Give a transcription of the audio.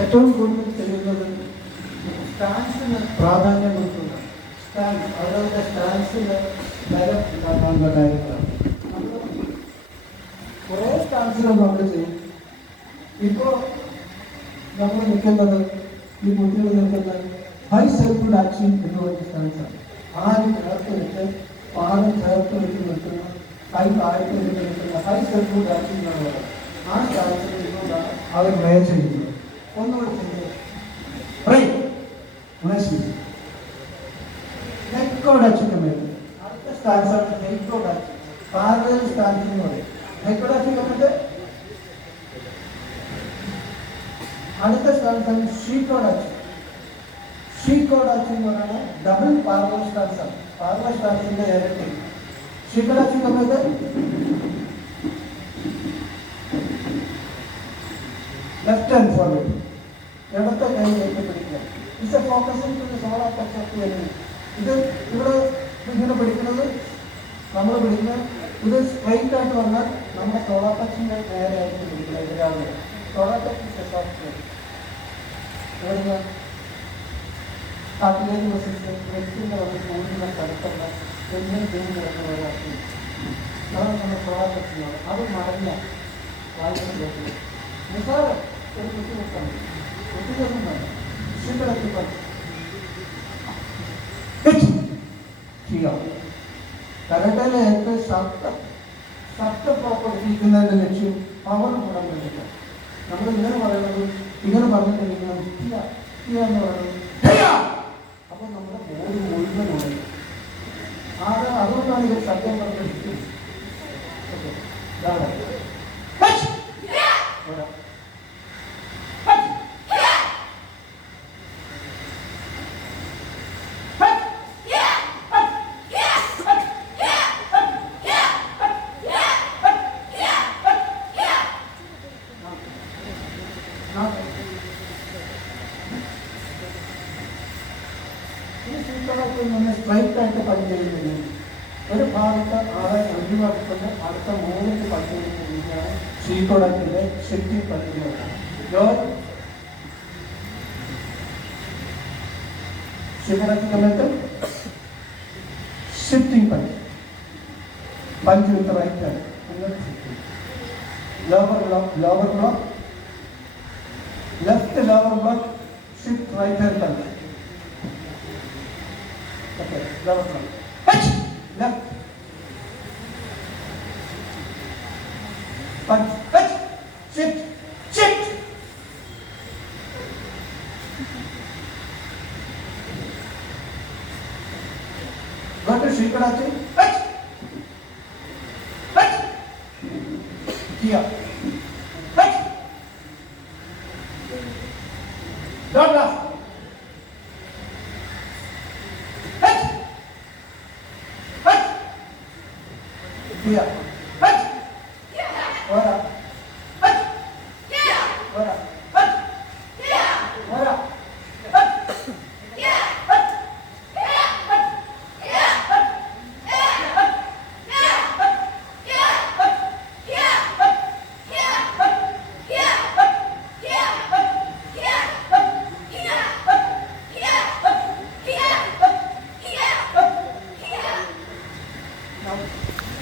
ഏറ്റവും കൂടുതൽ ചെയ്യുന്നത് സ്റ്റാൻസിന് പ്രാധാന്യം കൊടുക്കുക. അവരവരുടെ സ്റ്റാൻസിന് ബലം ഉണ്ടാക്കാനുള്ള കാര്യങ്ങളാണ്. കുറേ സ്റ്റാൻസുകൾ നമ്മൾ ചെയ്യും. ഇപ്പോൾ നമ്മൾ നിൽക്കുന്നത്, ഈ കുട്ടികൾ നിൽക്കുന്നത് ഹൈ സെൽഫ് ആക്ഷൻ എന്ന് പറഞ്ഞ സ്റ്റാൻസാണ്. ആരും ചേർത്ത് വെച്ച് പാദം ചേർത്ത് വെച്ച് നിൽക്കുന്ന, കൈ താഴ്ത്തി വെച്ച് നിൽക്കുന്ന ഹൈ സെൽഫ് ആക്ഷൻ എന്നാണ് പറയുന്നത്. ആ സ്റ്റാൻസിൽ നിന്നുകൊണ്ടാണ് അവർ പ്രേ ചെയ്യുന്നത്. ഒന്നുകൂടി ചെയ്യുന്നത് നെക്കോഡാച്ചിക്ക് വേണ്ടി അടുത്ത സ്റ്റാൻസാണ് നെക്കോഡാച്ചി. പാരലൽ സ്റ്റാൻസ് എന്ന് പറയും. നെക്കോഡാച്ചി വന്നിട്ട് അടുത്ത സ്റ്റാൻസാണ് ഷീക്കോഡാച്ചി. ഷീക്കോഡാച്ചി എന്ന് പറയുന്നത് ഡബിൾ പാരലൽ സ്റ്റാൻസാണ്. പാരലൽ സ്റ്റാൻസിന്റെ ഇരട്ടി. ഷീക്കോഡാച്ചി വന്നിട്ട് ലെഫ്റ്റ് ഹാൻഡ് ഫോർവേഡ്, ഇടത്തെ കൈയിലേക്ക് പിടിക്കുക. It's a focusing to the soul of the. ഇത് ഇവിടെ ഇങ്ങനെ പിടിക്കുന്നത്, നമ്മൾ പിടിക്കുന്നത് ഇത് സ്ട്രൈറ്റ് ആയിട്ട് വന്നാൽ നമ്മുടെ സോളാർ ടച്ചിൻ്റെ നേരെ ആയിട്ട് പിടിക്കുക. എതിരാകുന്നത് സോളാർ ടച്ച് കാട്ടിലേക്ക് വസിച്ച് വ്യക്തിൻ്റെ വന്ന് കൂടുതലുള്ള സ്ഥലത്തുള്ള എല്ലാം ചെയ്യുന്ന ഒരാൾക്ക് അതാണ് നമ്മുടെ സോളാർ ടച്ചിനാണ്. അത് മടങ്ങിയ വായുവിലേക്ക് നിസാരം ഒരു ബുദ്ധിമുട്ടാണ്. ബുദ്ധിമുട്ടുണ്ടാണ് ശീതളത്തിൽ കരാട്ടയിലെ ഏറ്റവും ശക്ത പ്രോപ്പർട്ടിക്കുന്നതിൻ്റെ ലക്ഷ്യം പവർ കൂടാൻ വേണ്ടിയില്ല. നമ്മൾ ഇങ്ങനെ പറയുന്നത്, ഇങ്ങനെ പറഞ്ഞിട്ടുണ്ടെങ്കിൽ എന്ന് പറയുന്നത് അപ്പോൾ നമ്മുടെ ബോഡി മുഴുവൻ ഉണ്ട്. അതുകൊണ്ടാണ് ഇത് സത്യം പറഞ്ഞിട്ട് സ്ട്രൈറ്റ് ആയിട്ട് പണിചെയ്യുന്നില്ല. ഒരു ഭാഗത്ത് ആളെ ഒഴിവാക്കിക്കൊണ്ട് അടുത്ത മൂന്നിട്ട് പണിചെയ്യുന്ന രീതിയാണ് ഷീക്കോഡാക്കിന്റെ ഷിഫ്റ്റിംഗ് പണിക്കുന്നത്. ഷീക്കോഡാക്കി സമയത്ത് shifting punch with right hand, lower block, left lower block, shift right hand punch. Okay, lower front. Left. Punch. Shift. Go to Shikarachi. Here. Don't laugh. Here. Ora. Ora. Ora. Now